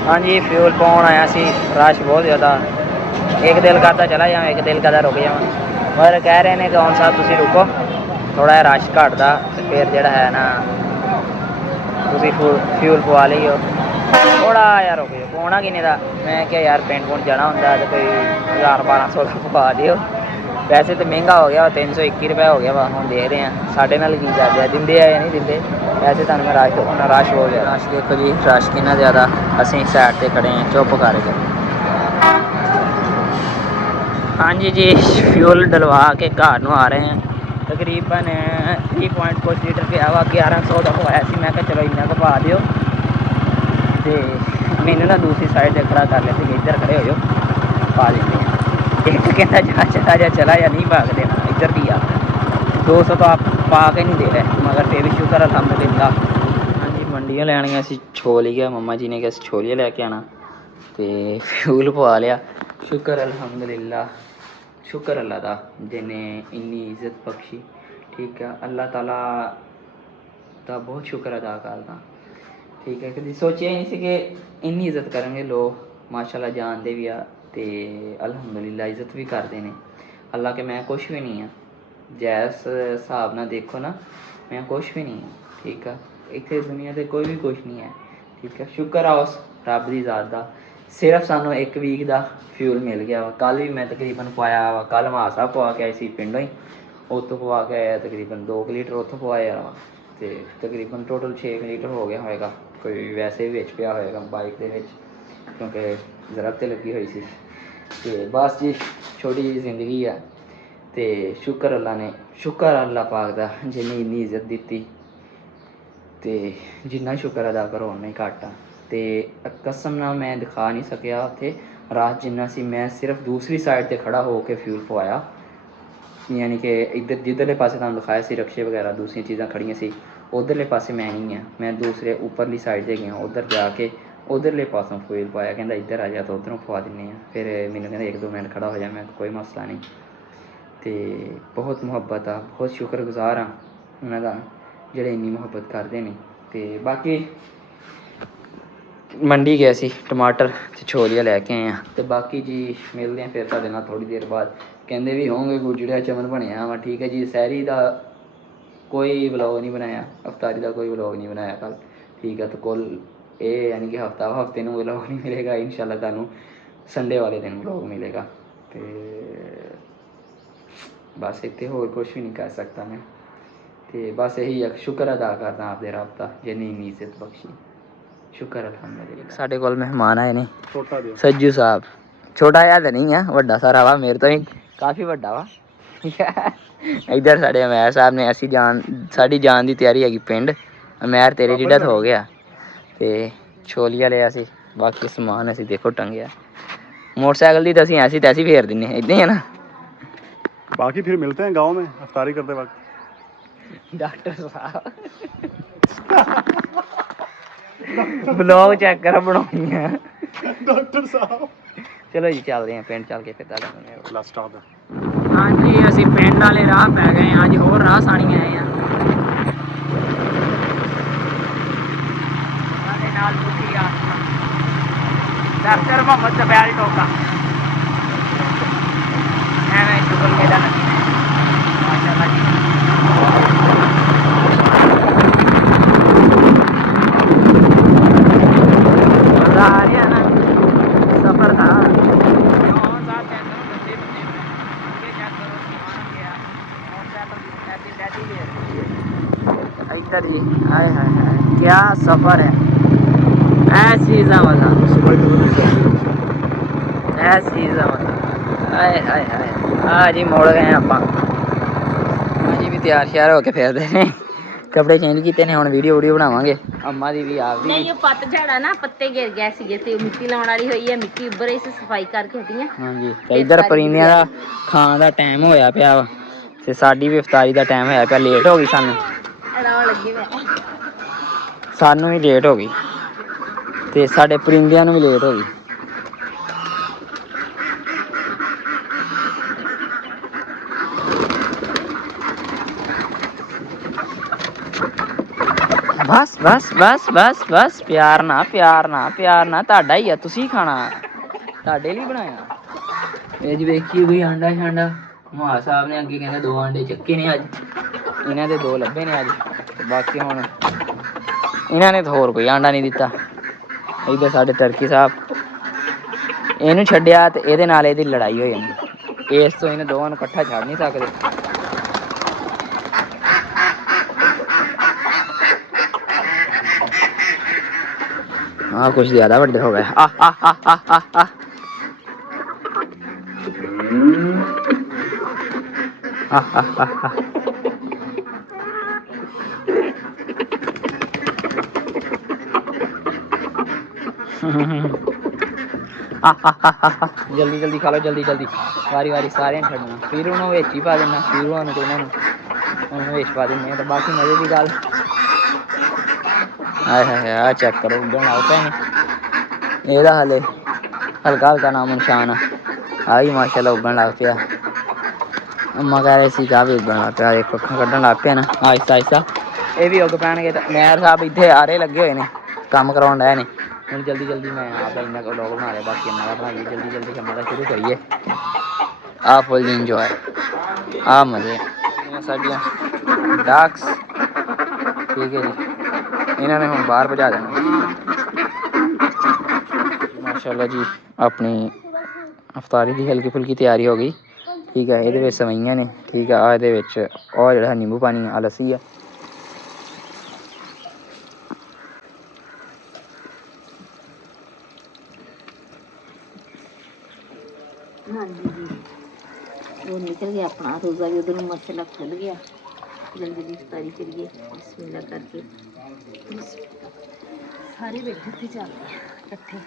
हाँ जी fuel pound आया सी, rush बहुत ज़्यादा। एक दिल करता चला जावां, एक दिल करता रुक जावां, मगर कह रहे हैं कि कौन साहब तुसीं रुको, थोड़ा जिहा रश घटदा ते फिर जिहड़ा है ना तुसीं फ्यूल पवा लिओ। थोड़ा जिहा रुक जाओ। पौना किन्ने दा? मैं क्या यार पिंड पुंड जाना होंदा ते कोई 1000-1200 दा पवा दिओ। वैसे तो महंगा हो गया वा, 321 रुपये हो गया वा। हुण देखदे आं साडे नाल की करदे आ, दिंदे आ या नहीं दिंदे। वैसे तुहानूं मैं रश दिखाउणा, रश बहुत ज़्यादा। रश देखो जी, रश किन्ना ज़्यादा। असीं साइड ते खड़े हैं चुप करके। हाँ जी फ्यूल डलवा के घर नूं आ रहे हैं। तकरीबन 3 पॉइंट कुछ लीटर पिया वा, 1100 का पवाया सी। मैं कहा चलो इन्ना क पा दिओ ते मैनूं ना दूसरी साइड ते खड़ा कर लिया सी, इधर खड़े हो जाओ पा दिंदे हैं। एक कहता चला या नहीं पा के देना, इधर की आ 200 तो आप पा के नहीं दे रहे, मगर फिर भी शुक्र अल्हम्दुलिल्लाह। हाँ जी मंडियों लैनियां सी छोलियां, मम्मा जी ने कहा छोलियां लैके आना ते फ्यूल पवा लिया। शुक्र अल्हम्दुलिल्लाह, शुक्र अल्लाह दा जिन्हें इन्नी इज्जत बख्शी। ठीक है, अल्लाह ताला दा बहुत शुक्र अदा करदा। ठीक है, कभी सोचिया ही नहीं सी कि इन्नी इज्जत करेंगे लोग। माशाल्लाह जानते भी आ ते अल्हम्दुलिल्लाह इज्जत भी करते हैं। अल्लाह के मैं कुछ भी नहीं हाँ, जैस हिसाब नाल देखो ना, मैं कुछ भी नहीं हाँ। ठीक है, इत्थे दुनिया ते कोई भी कुछ नहीं है। ठीक है, शुक्र आ उस रब दी ज़ात दा। सिर्फ सानूं 1 वीक दा फ्यूल मिल गया वा। कल भी मैं तकरीबन पवाया वा, कल मासा पवा के आई सी पिंडों ही, उत्थों पवा के आया तकरीबन 2 लीटर उत्थों पवाया वा ते तकरीबन टोटल 6 लीटर हो गया होएगा। कोई वैसे भी विच पिया होएगा बाइक दे विच, क्योंकि ज़रब ते लगी हुई सी। ते बस जी छोटी जी जिंदगी है ते शुक्र अल्लाह ने, शुक्र अल्लाह पाक दा जिन्हें इन्नी इज्जत दित्ती ते जिन्ना शुक्र अदा करो उन्ना ही घट्ट आ। ते कसम नाल मैं दिखा नहीं सकिया उत्थे रश जिन्ना सी। मैं सिर्फ दूसरी साइड ते खड़ा हो के फ्यूल पवाया, यानी कि इधर जिधरले पासे तुहानूं दिखाया सी रक्शे वगैरह दूसरी चीज़ां खड़ियां सी, उधरले पासे मैं नहीं गया। मैं दूसरे ऊपरली साइड ते गया, उधर जाके उधरले पासों फ्यूल पाया। कहंदा इधर आ जा तो उधरों पवा दिन्ने आं। फिर मैनूं कहंदा 1-2 मिनट खड़ा हो जा, मैं कोई मसला नहीं। ते बहुत मुहब्बत आ, बहुत शुक्रगुजार हाँ उन्हां दा जेह्ड़े इन्नी मुहब्बत करदे ने। ते बाकी मंडी गए सी टमाटर ते छोलियां लैके आए हैं। ते बाकी जी मिलदे हैं फिर तुहाडे नाल थोड़ी देर बाद। कहंदे भी होंगे गुजड़िया चमन बनिया वा। ठीक है जी, सैरी दा कोई व्लॉग नहीं बनाया, अफ्तारी दा कोई व्लॉग नहीं बनाया कल। ठीक है, तो कुल ये यानी कि हफ्ते नूं व्लॉग नहीं मिलेगा। इंशाल्लाह तुहानूं संडे वाले दिन व्लॉग मिलेगा। ते बस इत्थे होर कुछ भी नहीं कर सकता मैं। ते बस यही है, शुक्र अदा करदा आपदे रब दा जिन्हें इन्नी इज्जत बख्शी। शुक्र अल्हम्दुलिल्लाह। साढ़े कोल मेहमान आए ने, सज्जू साहब। छोटा जिहा ते नहीं है, वड्डा सारा वा, मेरे तो ही काफ़ी वड्डा वा। ठीक है, इधर साढ़े अमैर साहब ने असी साड़ी जान की तैयारी हैगी पिंड। अमैर तेरे जी डेथ हो गया ते छोलिया लिया सी, बाकी समान असी देखो टंगया। मोटरसाइकिल की तो असी ऐसी तैसी फेर दिन्ने, इदां ही है ना। बाकी फिर मिलते हैं गांव में अफ्तारी करते वक्त। डॉक्टर साहब ब्लॉग चेक कर बनानी है डॉक्टर साहब। चलो जी चलते हैं पिंड, चल के फिर लास्ट स्टॉप है। हाँ जी असी पिंड वाले राह पै गए हैं, अज होर राह सानी आए हैं। डॉक्टर मोहम्मद जबैल टोका एवं शुगर मेला लगी है माशाल्लाह जी। मजा आ रहा ना सफर का। इधर जी हाय हाय हाय क्या सफर है, ऐसी मजा, ऐसी मजा। हाय हाय हाय हाँ जी मुड़ गए आप जी भी तैयार श्यार होके फिरदे ने, कपड़े चेंज किए ने। हुण वीडियो वीडियो बनावांगे। अम्मा दी भी आप दी नहीं पतझड़ है ना, पत्ते गिर गए सी ते मिट्टी लाउण वाली होई है, मिट्टी उभर रही सी, सफाई करके हटी हां। हाँ जी, ते इधर परिंदियां दा खाण दा टाइम होया पिया वा ते साडी भी इफ्तारी दा टाइम होया पिया, लेट हो गई सानू भी लेट हो गई ते साडे परिंदियां नूं भी लेट हो गई। ਬਸ ਬਸ ਬਸ ਬਸ ਬਸ ਪਿਆਰ ਨਾ ਤੁਹਾਡਾ ਹੀ ਆ, ਤੁਸੀਂ ਖਾਣਾ, ਤੁਹਾਡੇ ਲਈ ਬਣਾਇਆ। ਇਹ ਜੀ ਵੇਖੀ ਕੋਈ ਆਂਡਾ ਛਾਂਡਾ, ਮਹਾ ਸਾਹਿਬ ਨੇ ਅੱਗੇ ਕਹਿੰਦੇ 2 ਆਂਡੇ ਚੱਕੇ ਨੇ ਅੱਜ, ਇਹਨਾਂ ਦੇ 2 ਲੱਭੇ ਨੇ ਅੱਜ, ਤੇ ਬਾਕੀ ਹੁਣ ਇਹਨਾਂ ਨੇ ਤਾਂ ਹੋਰ ਕੋਈ ਆਂਡਾ ਨਹੀਂ ਦਿੱਤਾ। ਇੱਧਰ ਸਾਡੇ ਤਰਕੀ ਸਾਹਿਬ, ਇਹਨੂੰ ਛੱਡਿਆ ਤੇ ਇਹਦੇ ਨਾਲ ਇਹਦੀ ਲੜਾਈ ਹੋ ਜਾਣੀ, ਇਸ ਤੋਂ ਇਹਨਾਂ ਦੋਵਾਂ ਨੂੰ ਇਕੱਠਾ ਛੱਡ ਨਹੀਂ ਸਕਦੇ। ਆਹ ਕੁਛ ਜ਼ਿਆਦਾ ਵੱਡੇ ਹੋ ਗਏ। ਜਲਦੀ ਜਲਦੀ ਖਾ ਲਓ, ਜਲਦੀ ਜਲਦੀ, ਵਾਰੀ ਵਾਰੀ ਸਾਰਿਆਂ ਨੂੰ ਛੱਡਣਾ। ਫਿਰ ਉਹਨੂੰ ਵਿੱਚ ਹੀ ਪਾ ਦੇਣਾ, ਫਿਰ ਉਹਨੂੰ ਤੇ ਇਹਨਾਂ ਨੂੰ ਉਹਨੂੰ ਵਿੱਚ ਪਾ ਦਿੰਦੇ ਆ। ਤਾਂ ਬਾਕੀ ਮਜ਼ੇ ਦੀ ਗੱਲ, ਹਾਏ ਹਾਏ ਆਹ ਚੈੱਕ ਕਰੋ, ਉੱਡਣ ਲੱਗ ਪਏ ਨੇ। ਇਹਦਾ ਹਾਲੇ ਹਲਕਾ ਹਲਕਾ ਨਾਮ ਨਿਸ਼ਾਨ ਆ ਵੀ ਮਾਸ਼ਾਅੱਲਾ ਉੱਗਣ ਲੱਗ ਪਿਆ। ਅੰਮਾ ਕਹਿ ਰਹੇ ਸੀ ਕਿ ਆ ਵੀ ਉੱਗਣ ਲੱਗ ਪਿਆ, ਇੱਕ ਅੱਖਾਂ ਕੱਢਣ ਲੱਗ ਪਿਆ ਨਾ ਆਹਿਸਤਾ ਆਹਿਸਤਾ, ਇਹ ਵੀ ਉੱਗ ਪੈਣਗੇ। ਤਾਂ ਮੈਰ ਸਾਹਿਬ ਇੱਥੇ ਆਰੇ ਲੱਗੇ ਹੋਏ ਨੇ, ਕੰਮ ਕਰਾਉਣ ਡਏ ਨੇ। ਹੁਣ ਜਲਦੀ ਜਲਦੀ ਮੈਂ ਆਪਦਾ ਇੰਨਾ ਕੁ ਵਲੋਗ ਬਣਾ ਲਿਆ, ਬਾਕੀ ਇੰਨਾ ਦਾ ਬਣਾਈਏ, ਜਲਦੀ ਜਲਦੀ ਕੰਮ ਦਾ ਸ਼ੁਰੂ ਕਰੀਏ। ਆਹ ਫੁੱਲ ਇੰਜੋਏ, ਆਹ ਮਜ਼ੇ ਸਾਡੀਆਂ ਡਾਕਸ, ਠੀਕ ਹੈ ਜੀ। ਇਹਨਾਂ ਨੇ ਹੁਣ ਬਾਹਰ ਭਜਾ ਦੇਣਾ ਮਾਸ਼ਾਅੱਲਾ ਜੀ। ਆਪਣੀ ਅਫਤਾਰੀ ਦੀ ਹਲਕੀ ਫੁਲਕੀ ਤਿਆਰੀ ਹੋ ਗਈ, ਠੀਕ ਹੈ। ਇਹਦੇ ਵਿੱਚ ਸਵਈਆਂ ਨੇ, ਠੀਕ ਹੈ। ਆਹ ਇਹਦੇ ਵਿੱਚ ਉਹ ਜਿਹੜਾ ਨਿੰਬੂ ਪਾਣੀ ਆ, ਲੱਸੀ ਆ। ਹਾਂਜੀ ਜੀ, ਉਹ ਨਿਕਲ ਗਿਆ ਆਪਣਾ ਰੋਜ਼ਾ ਵੀ, ਉਧਰ ਮਸਲਾ ਖੁੱਲ ਗਿਆ। ਜਲਦੀ ਜਲਦੀ ਇਫਤਾਰੀ ਕਰੀਏ, ਬਿਸਮਿल्लाह ਕਰਕੇ। ਸਾਰੇ ਬੈਠੇ थे ਚੱਲ ਇਕੱਠੇ।